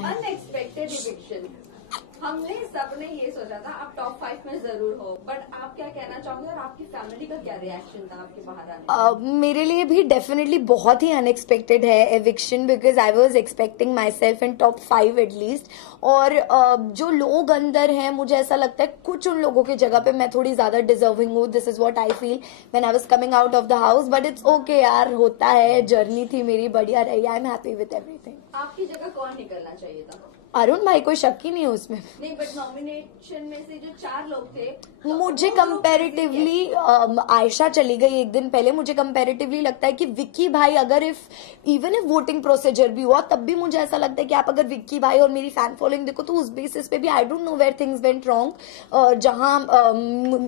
Unexpected eviction, हमने सबने ये सोचा था आप टॉप 5 में जरूर हो, बट आप क्या कहना चाहोगे और आपकी फैमिली का क्या रिएक्शन था आपके बाहर आने मेरे लिए भी डेफिनेटली बहुत ही अनएक्सपेक्टेड है eviction, because I was expecting my self in top 5 at least. और जो लोग अंदर हैं, मुझे ऐसा लगता है कुछ उन लोगों की जगह पे मैं थोड़ी ज्यादा डिजर्विंग हूँ। This is what I feel when I was coming out of the house, but it's okay यार, होता है, जर्नी थी मेरी, बढ़िया रही, I am happy with everything. आपकी जगह कौन निकलना चाहिए था? अरुण भाई, कोई शक ही नहीं है उसमें। नहीं, बट नॉमिनेशन में से जो 4 लोग थे, मुझे कंपैरेटिवली आयशा चली गई एक दिन पहले। मुझे कंपैरेटिवली लगता है कि विक्की भाई, अगर इवन इफ वोटिंग प्रोसीजर भी हुआ तब भी मुझे ऐसा लगता है कि आप अगर विक्की भाई और मेरी फैन फॉलोइंग देखो तो उस बेसिस पे भी I don't know where things went wrong. जहां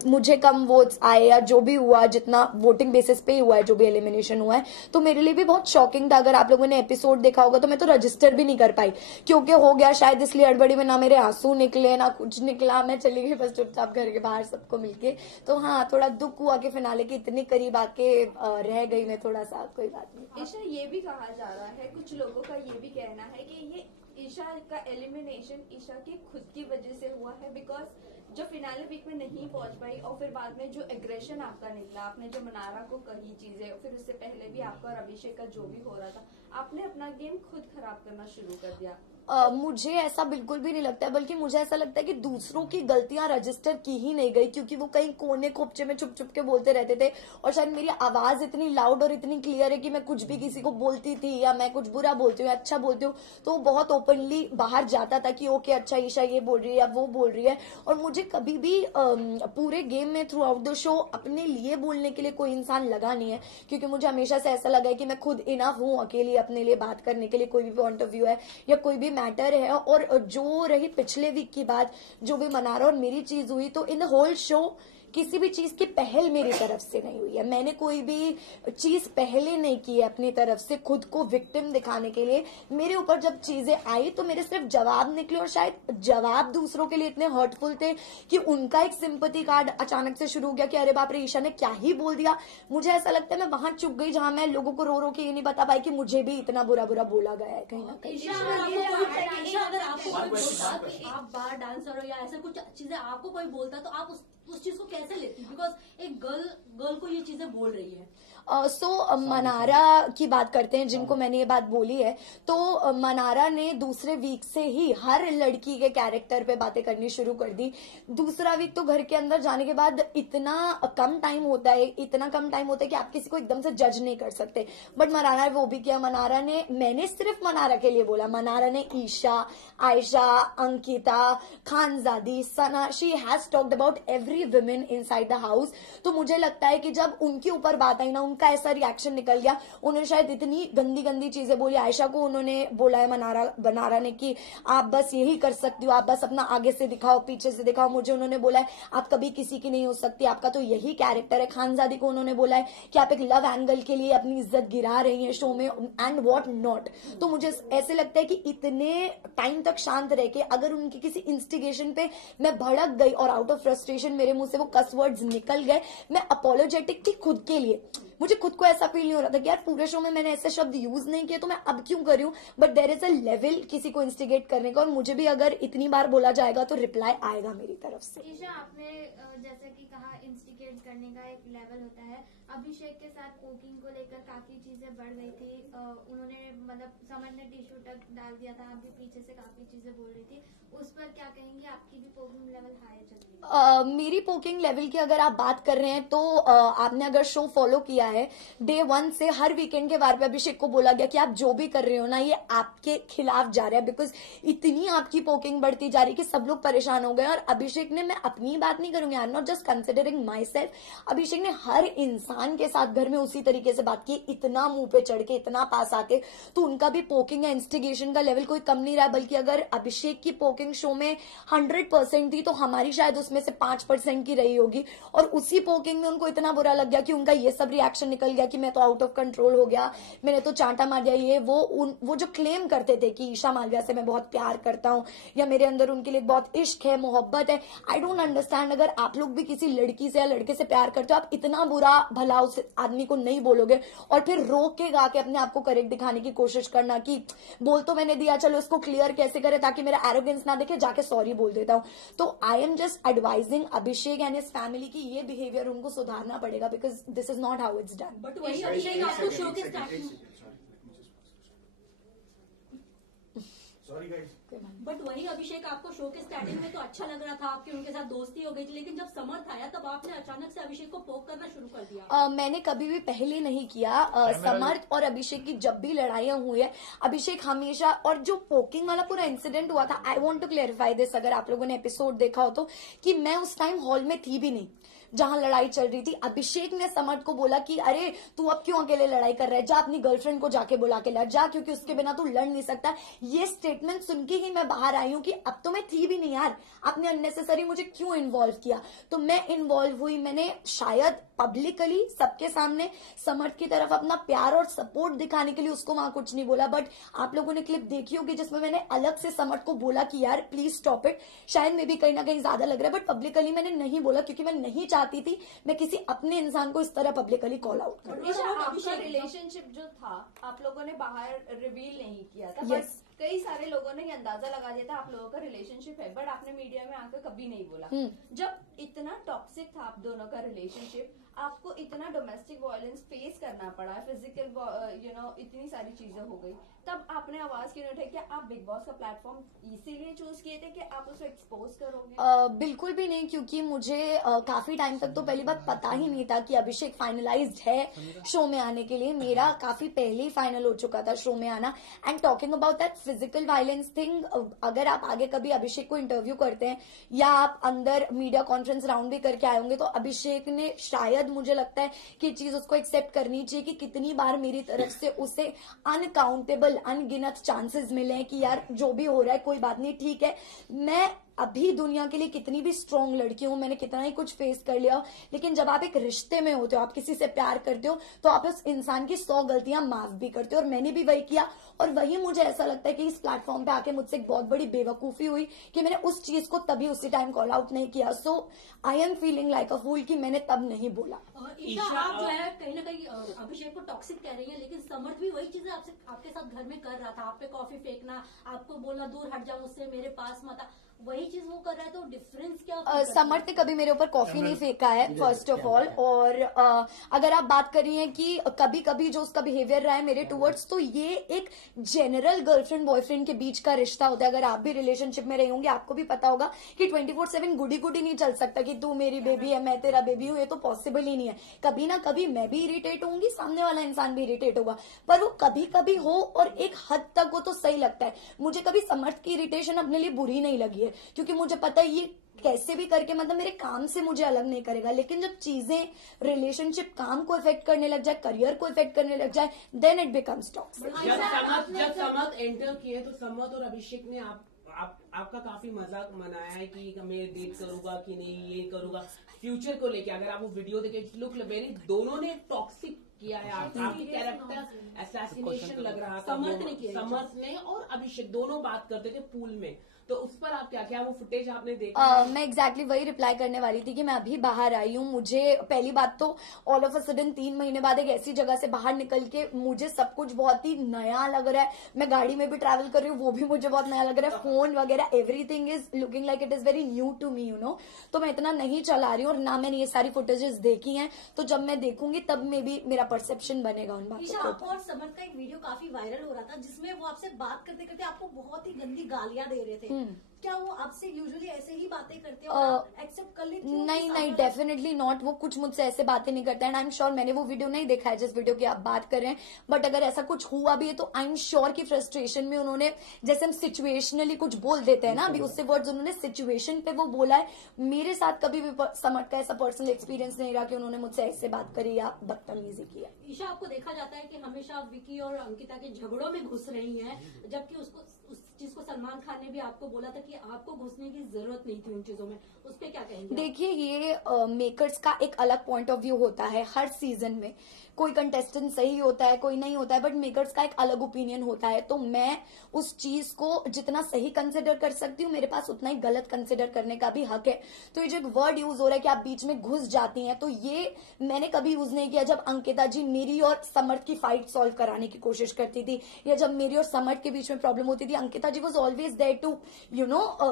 मुझे कम वोट्स आए या जो भी हुआ, जितना वोटिंग बेसिस पे ही हुआ है, जो भी एलिमिनेशन हुआ है, तो मेरे लिए भी बहुत शॉकिंग था। अगर आप लोगों ने एपिसोड देखा होगा तो मैं तो रजिस्टर भी नहीं कर पाई, क्योंकि हो गया शायद इसलिए हड़बड़ी में, ना मेरे आंसू निकले ना कुछ निकला, मैं चली गई बस चुपचाप घर के बाहर सबको मिलके। तो हाँ, थोड़ा दुख हुआ कि फिनाले के इतने करीब आके रह गई मैं थोड़ा सा। कोई बात नहीं। ईशा, ये भी कहा जा रहा है, कुछ लोगों का ये भी कहना है कि ये ईशा का एलिमिनेशन ईशा की खुद की वजह से हुआ है, बिकॉज जो फिनाले वीक में नहीं पहुंच पाई और फिर बाद में जो एग्रेशन आपका निकला, आपने जो मनारा को कही चीजें, फिर उससे पहले भी आपका और अभिषेक का जो भी हो रहा था, आपने अपना गेम खुद खराब करना शुरू कर दिया। मुझे ऐसा बिल्कुल भी नहीं लगता है, बल्कि मुझे ऐसा लगता है कि दूसरों की गलतियां रजिस्टर की ही नहीं गई, क्योंकि वो कहीं कोने खोपचे में छुप छुप के बोलते रहते थे। और शायद मेरी आवाज इतनी लाउड और इतनी क्लियर है कि मैं कुछ भी किसी को बोलती थी, या मैं कुछ बुरा बोलती हूँ या अच्छा बोलती हूँ तो वो बहुत ओपनली बाहर जाता था कि ओके अच्छा ईशा ये बोल रही है या वो बोल रही है। और मुझे कभी भी पूरे गेम में थ्रू आउट द शो अपने लिए बोलने के लिए कोई इंसान लगा नहीं है, क्योंकि मुझे हमेशा से ऐसा लगा है कि मैं खुद इनफ हूँ अकेले अपने लिए बात करने के लिए, कोई भी पॉइंट ऑफ व्यू है या कोई भी मैटर है। और जो रही पिछले वीक की बात, जो भी मनारा और मेरी चीज हुई, तो इन द होल शो किसी भी चीज की पहल मेरी तरफ से नहीं हुई है। मैंने कोई भी चीज पहले नहीं की है अपनी तरफ से खुद को विक्टिम दिखाने के लिए। मेरे ऊपर जब चीजें आई तो मेरे सिर्फ जवाब निकले, और शायद जवाब दूसरों के लिए इतने हर्टफुल थे कि उनका एक सिंपैथी कार्ड अचानक से शुरू हो गया कि अरे बाप रे, ईशा ने क्या ही बोल दिया। मुझे ऐसा लगता है मैं वहां चुप गई जहां मैं लोगों को रो रो के ये नहीं बता पाई कि मुझे भी इतना बुरा बुरा बोला गया है कहीं ना कहीं। अगर आप बार डांसर हो या ऐसा कुछ चीजें आपको कोई बोलता तो आप उस चीज को कैसे लेती? बिकॉज एक गर्ल को ये चीजें बोल रही है। मनारा की बात करते हैं, जिनको मैंने ये बात बोली है। तो मनारा ने दूसरे वीक से ही हर लड़की के कैरेक्टर पे बातें करनी शुरू कर दी। दूसरा वीक तो घर के अंदर जाने के बाद इतना कम टाइम होता है कि आप किसी को एकदम से जज नहीं कर सकते, बट मनारा ने वो भी किया। मनारा ने, मैंने सिर्फ मनारा के लिए बोला, मनारा ने Isha, Ayesha, Ankita, Khanzaadi, Sana, she has talked about every women inside the house. तो मुझे लगता है कि जब उनके ऊपर बात आई ना, उनका ऐसा रिएक्शन निकल गया। उन्होंने शायद इतनी गंदी गंदी चीजें बोली। आयशा को उन्होंने बोला है मनारा ने कि आप बस यही कर सकती हो, आप बस अपना आगे से दिखाओ, पीछे से दिखाओ। मुझे उन्होंने बोला है आप कभी किसी की नहीं हो सकती, आपका तो यही कैरेक्टर है। खानजादी को उन्होंने बोला है कि आप एक लव एंगल के लिए अपनी इज्जत गिरा रही है शो में, एंड व्हाट नॉट। तो मुझे ऐसे लगता है कि इतने टाइम तक शांत रह के अगर उनकी किसी इंस्टिगेशन पे मैं भड़क गई और आउट ऑफ फ्रस्ट्रेशन मेरे मुंह से वो कस वर्ड्स निकल गए, मैं अपोलोजेटिक थी खुद के लिए। मुझे खुद को ऐसा फील नहीं हो रहा था कि यार पूरे शो में मैंने ऐसे शब्द यूज नहीं किए तो मैं अब क्यों कर रही हूँ। But there is a level किसी को इंस्टिगेट करने का, और मुझे भी अगर इतनी बार बोला जाएगा तो रिप्लाई आएगा मेरी तरफ से। ईशा, आपने जैसे कि कहा इंस्टिगेट करने का एक लेवल होता है। अभिषेक के साथ पोकिंग को लेकर काफी चीजें बढ़ गई थी। उन्होंने मतलब समर ने टिश्यू तक डाल दिया था, आप भी पीछे से काफी चीजें बोल रही थी, उस पर क्या कहेंगी? आपकी भी पोकिंग लेवल हाई चल रही है। मेरी पोकिंग लेवल की अगर आप बात कर रहे हैं तो आपने अगर शो फॉलो किया है, डे 1 से हर वीकेंड के बार पे अभिषेक को बोला गया कि आप जो भी कर रहे हो ना, ये आपके खिलाफ जा रहा है, बिकॉज इतनी आपकी पोकिंग बढ़ती जा रही है कि सब लोग परेशान हो गए। और अभिषेक ने, मैं अपनी बात नहीं करूंगी, I am not just considering myself, Abhishek ने हर इंसान के साथ घर में उसी तरीके से बात की, इतना मुंह पे चढ़ के, इतना पास आके। तो उनका भी पोकिंग या इंस्टिगेशन का लेवल कोई कम नहीं रहा, बल्कि अगर अभिषेक की पोकिंग शो में 100% थी तो हमारी शायद उसमें से 5% की रही होगी। और उसी पोकिंग में उनको इतना बुरा लग गया कि उनका ये सब रिएक्शन रिएक्शन निकल गया कि मैं तो आउट ऑफ कंट्रोल हो गया, मैंने तो चांटा मार दिया, ये वो जो क्लेम करते थे कि ईशा मालविया से मैं बहुत प्यार करता हूँ या मेरे अंदर उनके लिए बहुत इश्क है, मोहब्बत है, आई डोंट अंडरस्टैंड। अगर आप लोग भी किसी लड़की से या लड़के से प्यार करते हो, आप इतना बुरा भला उस आदमी को नहीं बोलोगे और फिर रो के गा के अपने आप को करेक्ट दिखाने की कोशिश करना कि बोल तो मैंने दिया, चलो इसको क्लियर कैसे करे ताकि मेरा एरोगेंस ना देखे, जाके सॉरी बोल देता हूँ। तो I am just advising Abhishek and his family की ये बिहेवियर उनको सुधारना पड़ेगा, because this is not how it's done. But वही अभिषेक आपको शो के स्टार्टिंग बट वही अभिषेक आपको शो के स्टार्टिंग में तो अच्छा लग रहा था, आपकी उनके साथ दोस्ती हो गई थी, लेकिन जब समर्थ आया तब आपने अचानक से अभिषेक को पोक करना शुरू कर दिया। मैंने कभी भी पहले नहीं किया। समर्थ और अभिषेक की जब भी लड़ाइयां हुई है, अभिषेक हमेशा, और जो पोकिंग वाला पूरा इंसिडेंट हुआ था, I want to clarify this, अगर आप लोगों ने एपिसोड देखा हो तो, कि मैं उस टाइम हॉल में थी भी नहीं जहां लड़ाई चल रही थी। अभिषेक ने समर्थ को बोला कि अरे तू अब क्यों अकेले लड़ाई कर रहा है, जा अपनी गर्लफ्रेंड को जाके बुला के लड़ जा, क्योंकि उसके बिना तू लड़ नहीं सकता। ये स्टेटमेंट सुन के ही मैं बाहर आई हूं कि अब तो मैं थी भी नहीं यार, आपने अननेसेसरी मुझे क्यों इन्वॉल्व किया। तो मैं इन्वॉल्व हुई, मैंने शायद पब्लिकली सबके सामने समर्थ की तरफ अपना प्यार और सपोर्ट दिखाने के लिए उसको वहां कुछ नहीं बोला, बट आप लोगों ने क्लिप देखी होगी जिसमें मैंने अलग से समर्थ को बोला कि यार प्लीज स्टॉप इट। शायद मे भी कहीं ना कहीं ज्यादा लग रहा है, बट पब्लिकली मैंने नहीं बोला क्योंकि मैं नहीं चाहती थी मैं किसी अपने इंसान को इस तरह पब्लिकली कॉल आउट करूं। आपका रिलेशनशिप जो था आप लोगों ने बाहर रिवील नहीं किया था, Yes. बट कई सारे लोगों ने ये अंदाजा लगा दिया था आप लोगों का रिलेशनशिप है, बट आपने मीडिया में आकर कभी नहीं बोला। जब इतना टॉक्सिक था आप दोनों का रिलेशनशिप, आपको इतना डोमेस्टिक वायलेंस फेस करना पड़ा, फिजिकल इतनी सारी चीजें हो गई, तब आपने आवाज क्यों नहीं उठाई? क्या आप बिग बॉस का प्लेटफॉर्म इसीलिए चूज किए थे कि आप उसे एक्सपोज करोगे? बिल्कुल भी नहीं, क्योंकि मुझे काफी टाइम तक तो पहली बात पता ही नहीं था कि अभिषेक फाइनलाइज्ड है शो में आने के लिए। मेरा काफी पहले ही फाइनल हो चुका था शो में आना। And talking about that physical violence thing, अगर आप आगे कभी अभिषेक को इंटरव्यू करते हैं या आप अंदर मीडिया कॉन्फ्रेंस राउंड भी करके आए होंगे, तो अभिषेक ने शायद, मुझे लगता है कि चीज उसको एक्सेप्ट करनी चाहिए कि कितनी बार मेरी तरफ से उसे अनकाउंटेबल, अनगिनत चांसेस मिले हैं कि यार जो भी हो रहा है कोई बात नहीं, ठीक है। मैं अभी दुनिया के लिए कितनी भी स्ट्रांग लड़की हूं, मैंने कितना ही कुछ फेस कर लिया, लेकिन जब आप एक रिश्ते में होते हो, आप किसी से प्यार करते हो, तो आप उस इंसान की 100 गलतियां माफ भी करते हो, और मैंने भी वही किया। और वही मुझे ऐसा लगता है कि इस प्लेटफॉर्म पे आके मुझसे एक बहुत बड़ी बेवकूफी हुई कि मैंने उस चीज को तभी उसी टाइम कॉल आउट नहीं किया। So I am feeling like a fool कि मैंने तब नहीं बोला। ईशा, आप जो है कहीं ना कहीं अभिषेक को टॉक्सिक कह रही है, लेकिन समर्थ भी वही चीजें आपसे, आपके साथ घर में कर रहा था। आप पे कॉफी फेंकना, आपको बोलना दूर हट जाओ मुझसे, मेरे पास मत आ, वही चीज वो कर रहा है, तो डिफरेंस क्या? समर्थ ने कभी मेरे ऊपर कॉफी नहीं फेंका है, फर्स्ट ऑफ ऑल। और अगर आप बात कर रही हैं कि कभी कभी जो उसका बिहेवियर रहा है मेरे टूवर्ड्स, तो ये एक जनरल गर्लफ्रेंड बॉयफ्रेंड के बीच का रिश्ता होता है। अगर आप भी रिलेशनशिप में रहे होंगे, आपको भी पता होगा कि 24/7 गुडी गुडी नहीं चल सकता कि तू मेरी बेबी है, मैं तेरा बेबी हूं, ये तो पॉसिबल ही नहीं है। कभी ना कभी मैं भी इरिटेट होंगी, सामने वाला इंसान भी इरिटेट होगा, पर वो कभी कभी हो और एक हद तक वो तो सही लगता है। मुझे कभी समर्थ की इरिटेशन अपने लिए बुरी नहीं लगी है, क्योंकि मुझे पता है ये कैसे भी करके मतलब मेरे काम से मुझे अलग नहीं करेगा। लेकिन जब चीजें रिलेशनशिप काम को इफेक्ट करने लग जाए, करियर को इफेक्ट करने लग जाए, देन इट बिकम्स टॉक्सिक। जब समर्थ एंटर किए तो समर्थ और अभिषेक ने आपका काफी मजाक मनाया है कि मैं डेट करूंगा कि नहीं, ये करूंगा फ्यूचर को लेके। अगर आप वो वीडियो देखे, लुक वेरी, दोनों ने टॉक्सिक किया है। आपकी कैरेक्टर असैसिनेशन लग रहा था समर्थ ने, और अभिषेक दोनों बात करते थे पूल में। तो उस पर आप क्या वो फुटेज आपने देखा? मैं एग्जैक्टली वही रिप्लाई करने वाली थी कि मैं अभी बाहर आई हूँ। मुझे पहली बात तो ऑल ऑफ अ सडन 3 महीने बाद एक ऐसी जगह से बाहर निकल के मुझे सब कुछ बहुत ही नया लग रहा है। मैं गाड़ी में भी ट्रैवल कर रही हूँ, वो भी मुझे बहुत नया लग रहा है। फोन वगैरह everything is looking like it is very new to me, you know. तो मैं इतना नहीं चला रही हूँ, और ना मैंने ये सारी फुटेजेस देखी हैं। तो जब मैं देखूंगी तब में भी मेरा परसेप्शन बनेगा उन बातों ईशा, आपको और समर्थ का एक वीडियो काफी वायरल हो रहा था, जिसमें वो आपसे बात करते करते आपको बहुत ही गंदी गालियां दे रहे थे। क्या वो आपसे यूजुअली ऐसे ही बातें करते हो और एक्सेप्ट कर लेती हो? नहीं, डेफिनेटली नॉट। वो कुछ मुझसे ऐसे बातें नहीं करते। एंड आई एम श्योर, मैंने वो वीडियो नहीं देखा है जिस वीडियो की आप बात कर रहे हैं, बट अगर ऐसा कुछ हुआ भी है तो आई एम श्योर कि फ्रस्ट्रेशन में उन्होंने, जैसे हम सिचुएशनली कुछ बोल देते हैं ना, अभी उससे वर्ड्स उन्होंने सिचुएशन पे वो बोला है। मेरे साथ कभी भी समर्थ का ऐसा पर्सनल एक्सपीरियंस नहीं रहा कि उन्होंने मुझसे ऐसे बात करी या बदतमीजी की है। ईशा, आपको देखा जाता है कि हमेशा विकी और अंकिता के झगड़ों में घुस रही हैं, जबकि उसको उस चीज को सलमान खान ने भी आपको बोला था कि आपको घुसने की जरूरत नहीं थी उन चीजों में, उस पर क्या कहेंगे? देखिए, ये मेकर्स का एक अलग पॉइंट ऑफ व्यू होता है हर सीजन में। कोई कंटेस्टेंट सही होता है, कोई नहीं होता है, बट मेकर्स का एक अलग ओपिनियन होता है। तो मैं उस चीज को जितना सही कंसिडर कर सकती हूँ, मेरे पास उतना ही गलत कंसिडर करने का भी हक है। तो ये जो एक वर्ड यूज हो रहा है कि आप बीच में घुस जाती हैं, तो ये मैंने कभी यूज नहीं किया। जब अंकिता जी मेरी और समर्थ की फाइट सॉल्व कराने की कोशिश करती थी, या जब मेरी और समर्थ के बीच में प्रॉब्लम होती थी, Ankita ji was always there to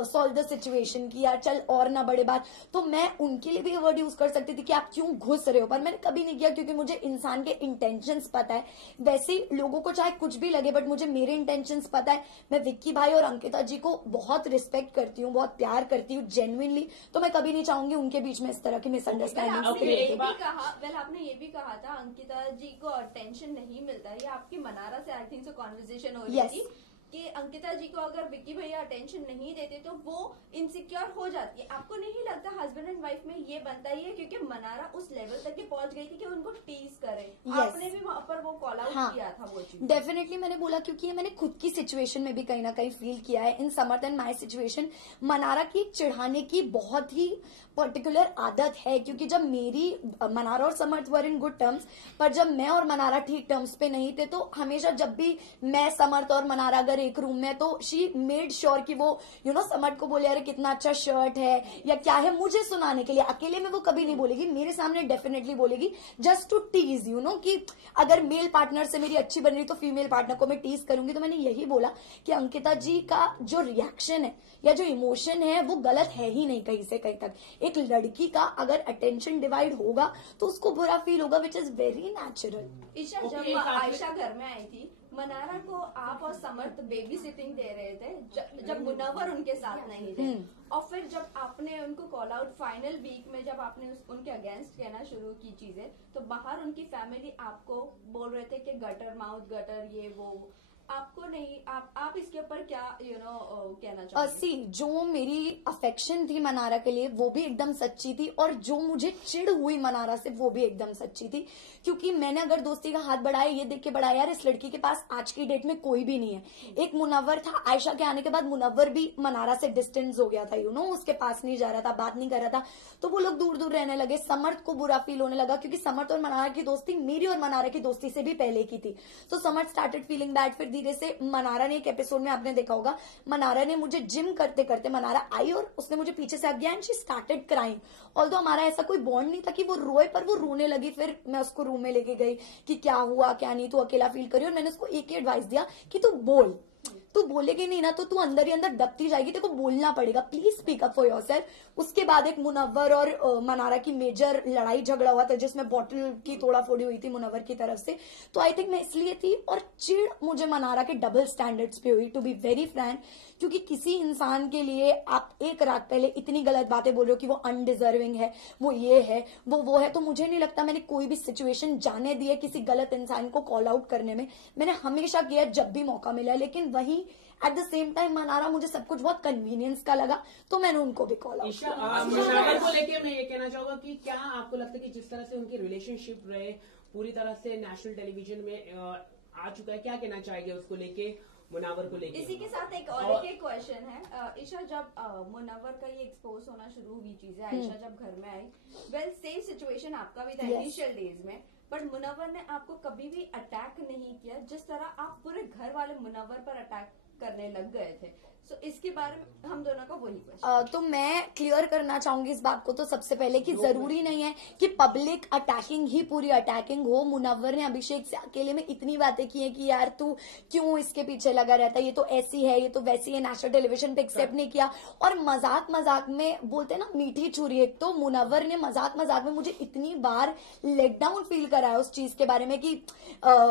solve the situation की यार चल और ना बड़े बात। तो मैं उनके लिए भी ये वर्ड यूज कर सकती थी कि आप क्यों घुस रहे हो, पर मैंने कभी नहीं किया, क्योंकि मुझे इंसान के इंटेंशंस पता है। वैसे लोगों को चाहे कुछ भी लगे, बट मुझे मेरे इंटेंशंस पता है। मैं विक्की भाई और अंकिता जी को बहुत रिस्पेक्ट करती हूँ, बहुत प्यार करती हूँ जेन्युइनली। तो मैं कभी नहीं चाहूंगी उनके बीच में इस तरह की मिसअंडरस्टैंडिंग आपने ये भी कहा था अंकिता जी को अटेंशन नहीं मिलता। ये आपकी मनारा से आई थिंक सो कॉन्वर्सेशन हो रही थी कि अंकिता जी को अगर विक्की भैया अटेंशन नहीं देते तो वो इनसिक्योर हो जाती है। आपको नहीं लगता हस्बैंड एंड वाइफ में ये बनता ही है? क्योंकि मनारा उस लेवल तक के पहुंच गई थी कि उनको टीज करे। आपने भी वहां पर वो कॉल आउट किया था वो चीज। डेफिनेटली मैंने बोला, क्योंकि ये मैंने खुद की सिचुएशन में भी कहीं ना कहीं फील किया है। इन समर्थ एंड माई सिचुएशन मनारा की चिढ़ाने की बहुत ही पर्टिकुलर आदत है, क्योंकि जब मेरी मनारा और समर्थ वर इन गुड टर्म्स, पर जब मैं और मनारा ठीक टर्म्स पे नहीं थे, तो हमेशा जब भी मैं, समर्थ और मनारा अगर एक रूम में, तो शी मेड श्योर कि वो समर्थ को बोले अरे कितना अच्छा शर्ट है या क्या है, मुझे सुनाने के लिए। अकेले में वो कभी नहीं बोलेगी, मेरे सामने डेफिनेटली बोलेगी, जस्ट टू टीज कि अगर मेल पार्टनर से मेरी अच्छी बन रही तो फीमेल पार्टनर को मैं टीज करूंगी। तो मैंने यही बोला कि अंकिता जी का जो रिएक्शन है या जो इमोशन है वो गलत है ही नहीं कहीं से कहीं तक। एक लड़की का अगर अटेंशन डिवाइड होगा तो उसको बुरा फील होगा, which is very natural. Esha, जब आयशा घर में आई थी, मनारा को आप और समर्थ बेबी सिटिंग दे रहे थे जब मुनव्वर उनके साथ नहीं थे, और फिर जब आपने उनको कॉल आउट फाइनल वीक में, जब आपने उनके अगेंस्ट कहना शुरू की चीजें, तो बाहर उनकी फैमिली आपको बोल रहे थे कि गटर माउथ, गटर ये वो, आपको नहीं, आप इसके ऊपर क्या कहना चाहोगे? जो मेरी अफेक्शन थी मनारा के लिए वो भी एकदम सच्ची थी, और जो मुझे चिढ़ हुई मनारा से वो भी एकदम सच्ची थी। क्योंकि मैंने अगर दोस्ती का हाथ बढ़ाया, ये देख के बढ़ाया यार इस लड़की के पास आज की डेट में कोई भी नहीं है। एक मुनव्वर था, आयशा के आने के बाद मुनव्वर भी मनारा से डिस्टेंस हो गया था, उसके पास नहीं जा रहा था, बात नहीं कर रहा था, तो वो लोग दूर दूर रहने लगे। समर्थ को बुरा फील होने लगा, क्योंकि समर्थ और मनारा की दोस्ती मेरी और मनारा की दोस्ती से भी पहले की थी। तो समर्थ स्टार्टेड फीलिंग बैड। फिर धीरे से मनारा ने, एक एपिसोड में आपने देखा होगा, मनारा ने मुझे जिम करते करते, मनारा आई और उसने मुझे पीछे से again she started crying. Although हमारा ऐसा कोई बॉन्ड नहीं था कि वो रोए, पर वो रोने लगी। फिर मैं उसको रूम में लेके गई कि क्या हुआ क्या नहीं, तू अकेला फील करी, और मैंने उसको एक ही एडवाइस दिया कि तू बोल, तू बोलेगी नहीं ना तो तू अंदर ही अंदर दबती जाएगी, तेरे को बोलना पड़ेगा, please speak up for yourself. उसके बाद एक मुनव्वर और मनारा की मेजर लड़ाई झगड़ा हुआ था, जिसमें बॉटल की तोड़ा फोड़ी हुई थी मुनव्वर की तरफ से। तो आई थिंक मैं इसलिए थी, और चिढ़ मुझे मनारा के डबल स्टैंडर्ड्स पे हुई, टू बी वेरी फ्रैंक। क्योंकि किसी इंसान के लिए आप एक रात पहले इतनी गलत बातें बोल रहे हो कि वो अनडिजर्विंग है, वो ये है, वो है, तो मुझे नहीं लगता मैंने कोई भी सिचुएशन जाने दी है किसी गलत इंसान को कॉल आउट करने में। मैंने हमेशा किया जब भी मौका मिला, लेकिन वहीं at the same time Mannara मुझे सब कुछ बहुत कन्वीनियंस का लगा, तो मैंने उनको भी कॉल आउट किया। मुनव्वर को लेके मैं ये कहना चाहूंगा कि क्या आपको लगता है कि जिस तरह से उनकी रिलेशनशिप रहे पूरी तरह से नेशनल टेलीविजन में आ चुका है, क्या कहना चाहिए उसको लेके, मुनव्वर को लेके? इसी के साथ एक और एक क्वेश्चन है ईशा, जब मुनव्वर का ये एक्सपोज होना शुरू हुई चीजें, आयशा जब घर में आई, वेल सेम सिचुएशन आपका भी था इनिशियल डेज में, बट मुनव्वर ने आपको कभी भी अटैक नहीं किया जिस तरह आप पूरे घर वाले मुनव्वर पर अटैक करने लग गए थे। सो इसके बारे में हम दोनों का वही क्वेश्चन। तो मैं क्लियर करना चाहूंगी इस बात को, तो सबसे पहले कि जरूरी नहीं है कि पब्लिक अटैकिंग ही पूरी अटैकिंग हो। मुनव्वर ने अभिषेक से अकेले में इतनी बातें की हैं कि यार तू क्यों इसके पीछे लगा रहता है, ये तो ऐसी है, ये तो वैसी है, नेशनल टेलीविजन पे एक्सेप्ट नहीं किया। और मजाक मजाक में बोलते ना मीठी छुरी, एक तो मुनव्वर ने मजाक मजाक में मुझे इतनी बार लेट डाउन फील कराया उस चीज के बारे में कि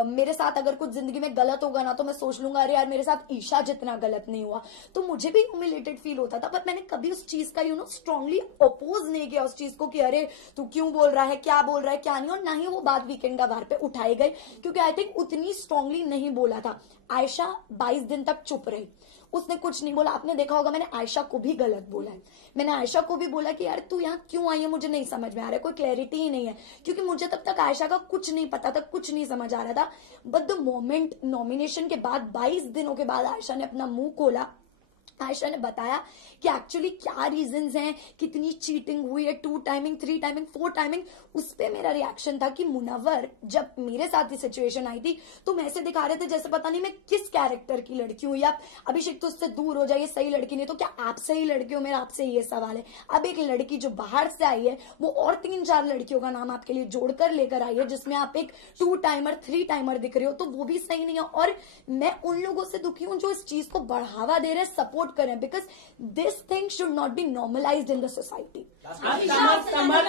मेरे साथ अगर कुछ जिंदगी में गलत होगा ना तो मैं सोच लूंगा अरे यार मेरे साथ ईशा जितना गलत नहीं हुआ, तो मुझे भी ह्यूमिलेटेड फील होता था। पर मैंने कभी उस चीज का स्ट्रांगली अपोज नहीं किया उस चीज को कि अरे तू क्यों बोल रहा है, क्या बोल रहा है, क्या नहीं, और ना ही वो बात वीकेंड का बार पे उठाई गई, क्योंकि आई थिंक उतनी स्ट्रांगली नहीं बोला था। आयशा 22 दिन तक चुप रही, उसने कुछ नहीं बोला। आपने देखा होगा मैंने आयशा को भी गलत बोला है, मैंने आयशा को भी बोला कि यार तू यहाँ क्यों आई है, मुझे नहीं समझ में आ रहा है, कोई क्लैरिटी ही नहीं है, क्योंकि मुझे तब तक आयशा का कुछ नहीं पता था, कुछ नहीं समझ आ रहा था। बट द मोमेंट नॉमिनेशन के बाद 22 दिनों के बाद आयशा ने अपना मुंह खोला, आयशा ने बताया कि एक्चुअली क्या रीजंस हैं, कितनी चीटिंग हुई है, 2 टाइमिंग, 3 टाइमिंग, 4 टाइमिंग। उस पे मेरा रिएक्शन था कि मुनव्वर जब मेरे साथ ही सिचुएशन आई थी तो मैं ऐसे दिखा रहे थे जैसे पता नहीं मैं किस कैरेक्टर की लड़की हूँ, या अभिषेक तो उससे दूर हो जाइए, सही लड़की नहीं, तो क्या आप सही लड़की हो? मेरा आपसे ये सवाल है। अब एक लड़की जो बाहर से आई है वो और 3-4 लड़कियों का नाम आपके लिए जोड़कर लेकर आई है, जिसमें आप एक 2 टाइमर 3 टाइमर दिख रहे हो, तो वो भी सही नहीं है। और मैं उन लोगों से दुखी हूँ जो इस चीज को बढ़ावा दे रहे हैं, सपोर्ट कर रहे हैं, because this thing should not be normalised in the society. Samar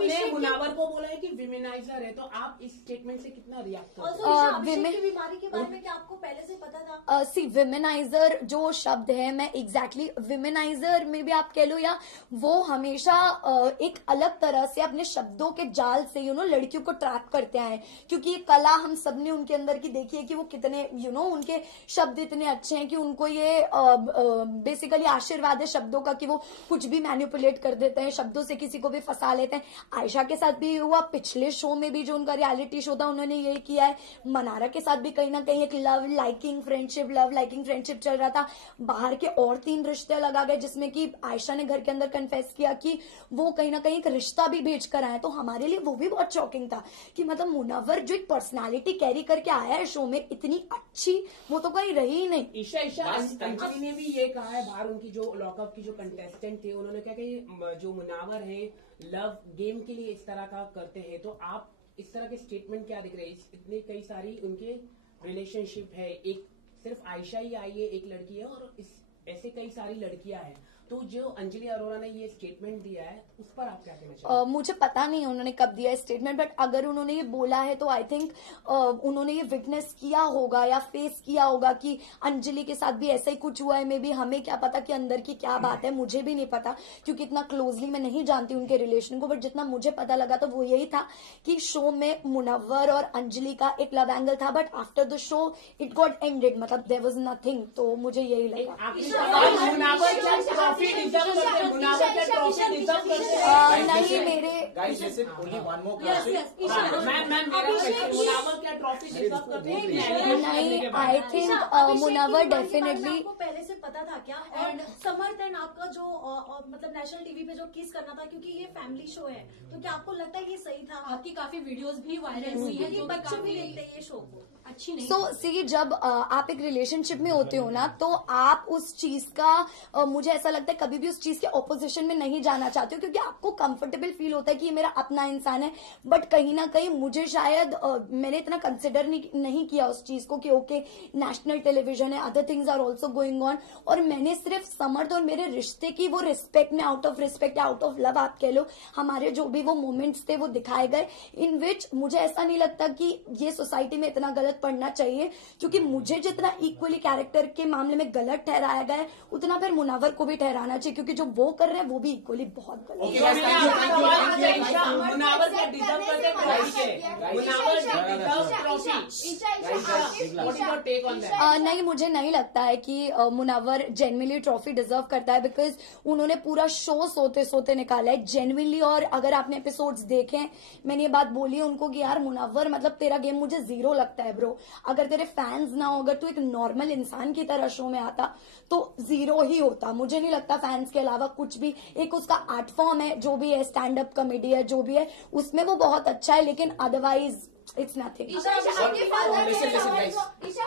ने मुनावर को बोला है कि विमेनाइजर है, तो आप इस स्टेटमेंट से कितना रिएक्ट करते हैं? अभिषेक की बीमारी के बारे में क्या आपको पहले से पता था? सी विमेनाइजर जो शब्द है, मैं एग्जैक्टली विमेनाइजर में भी आप कह लो, या वो हमेशा एक अलग तरह से अपने शब्दों के जाल से लड़कियों को ट्रैप करते आए, क्योंकि ये कला हम सबने उनके अंदर की देखी है कि वो कितने उनके शब्द इतने अच्छे हैं कि उनको ये बेसिकली आशीर्वाद है शब्दों का कि वो कुछ भी मैनिपुलेट कर देते हैं, शब्दों से किसी को भी फंसा लेते हैं। आयशा के साथ भी हुआ, पिछले शो में भी जो उनका रियलिटी शो था उन्होंने यही किया है। मनारा के साथ भी कहीं ना कहीं एक लव लाइकिंग फ्रेंडशिप चल रहा था। बाहर के और 3 रिश्ते लगा गए, जिसमें कि आयशा ने घर के अंदर कन्फेस किया कि वो कहीं ना कहीं एक रिश्ता भी भेज कर आए। तो हमारे लिए वो भी बहुत शॉकिंग था कि मतलब मुनव्वर जो एक पर्सनालिटी कैरी करके आया है शो में, इतनी अच्छी वो तो कहीं रही ही नहीं। ईशा अंजलि ने भी ये कहा है, बाहर उनकी जो लॉकअप की जो कंटेस्टेंट थे उन्होंने कहा कि जो मुनावर है लव गेम के लिए इस तरह का करते हैं, तो आप इस तरह के स्टेटमेंट क्या दिख रहे हैं? इतने कई सारी उनके रिलेशनशिप है, एक सिर्फ आयशा ही आई है, एक लड़की है, और ऐसे कई सारी लड़कियां हैं। तो जो अंजलि अरोरा ने ये स्टेटमेंट दिया है उस पर आप क्या कहना चाहेंगे? मुझे पता नहीं है उन्होंने कब दिया है स्टेटमेंट, बट अगर उन्होंने ये बोला है तो आई थिंक उन्होंने ये विटनेस किया होगा या फेस किया होगा कि अंजलि के साथ भी ऐसा ही कुछ हुआ है। मे बी हमें क्या पता कि अंदर की क्या बात है, मुझे भी नहीं पता, क्योंकि इतना क्लोजली मैं नहीं जानती उनके रिलेशन को। बट जितना मुझे पता लगा तो वो यही था कि शो में मुनव्वर और अंजलि का एक लव एंगल था, but after the show it got ended, मतलब देयर वाज नथिंग। तो मुझे यही लगा। नहीं मेरे नहीं, आई थिंक मुनव्वर डेफिनेटली। आपको पहले से पता था क्या? और समर्थन आपका जो मतलब नेशनल टीवी पे जो किस करना था, क्योंकि ये फैमिली शो है, तो क्या आपको लगता है ये सही था? आपकी काफी वीडियोस भी वायरल हुई है, जो बच्चे भी देखते हैं ये शो को, अच्छी नहीं। सो सी जब आप एक रिलेशनशिप में होते हो ना, तो आप उस चीज का मुझे ऐसा लगता है कभी भी उस चीज के ऑपोजिशन में नहीं जाना चाहते हो, क्योंकि आपको कंफर्टेबल फील होता है कि ये मेरा अपना इंसान है। बट कहीं ना कहीं मुझे शायद मैंने इतना कंसिडर नहीं किया उस चीज को कि ओके नेशनल टेलीविजन है, other things are also going on, और मैंने सिर्फ समर्थ और मेरे रिश्ते की वो रिस्पेक्ट में, आउट ऑफ रिस्पेक्ट या आउट ऑफ लव आप कह लो, हमारे जो भी वो मोमेंट्स थे वो दिखाए गए, इन विच मुझे ऐसा नहीं लगता कि ये सोसाइटी में इतना गलत पड़ना चाहिए, क्योंकि मुझे जितना इक्वली कैरेक्टर के मामले में गलत ठहराया गया है उतना फिर मुनव्वर को भी ठहराना चाहिए, क्योंकि जो वो कर रहे हैं वो भी इक्वली बहुत गलत है। नहीं, मुझे नहीं लगता है कि मुनव्वर जेन्युइनली ट्रॉफी डिजर्व करता है, बिकॉज उन्होंने पूरा शो सोते सोते निकाला है जेन्युइनली। और अगर आपने एपिसोड्स देखे, मैंने ये बात बोली है उनको कि यार मुनव्वर मतलब तेरा गेम मुझे 0 लगता है ब्रो, अगर तेरे फैंस ना हो, अगर तू एक नॉर्मल इंसान की तरह शो में आता तो 0 ही होता। मुझे नहीं लगता फैंस के अलावा कुछ भी, एक उसका आर्ट फॉर्म है जो भी है, स्टैंड अप कॉमेडी है जो भी है, उसमें वो बहुत अच्छा है, लेकिन otherwise it's nothing. Esha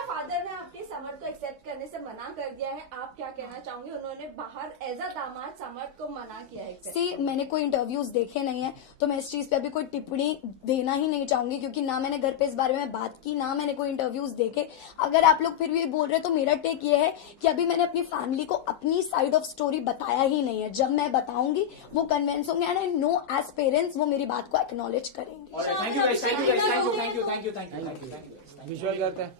father ने आपके समर्थ को एक्सेप्ट करने से मना कर दिया है, आप क्या कहना चाहोंगे? उन्होंने बाहर एज अ दामाद समर्थ को मना किया है। सी मैंने कोई इंटरव्यूज देखे नहीं है, तो मैं इस चीज पे अभी कोई टिप्पणी देना ही नहीं चाहूंगी, क्योंकि ना मैंने घर पे इस बारे में बात की, ना मैंने कोई इंटरव्यूज देखे। अगर आप लोग फिर भी बोल रहे तो मेरा टेक ये है कि अभी मैंने अपनी फैमिली को अपनी साइड ऑफ स्टोरी बताया ही नहीं है। जब मैं बताऊंगी वो कन्विंस होंगे, and I know as parents वो मेरी बात को एक्नॉलेज करेंगे। Thank you. विजुअल करते हैं।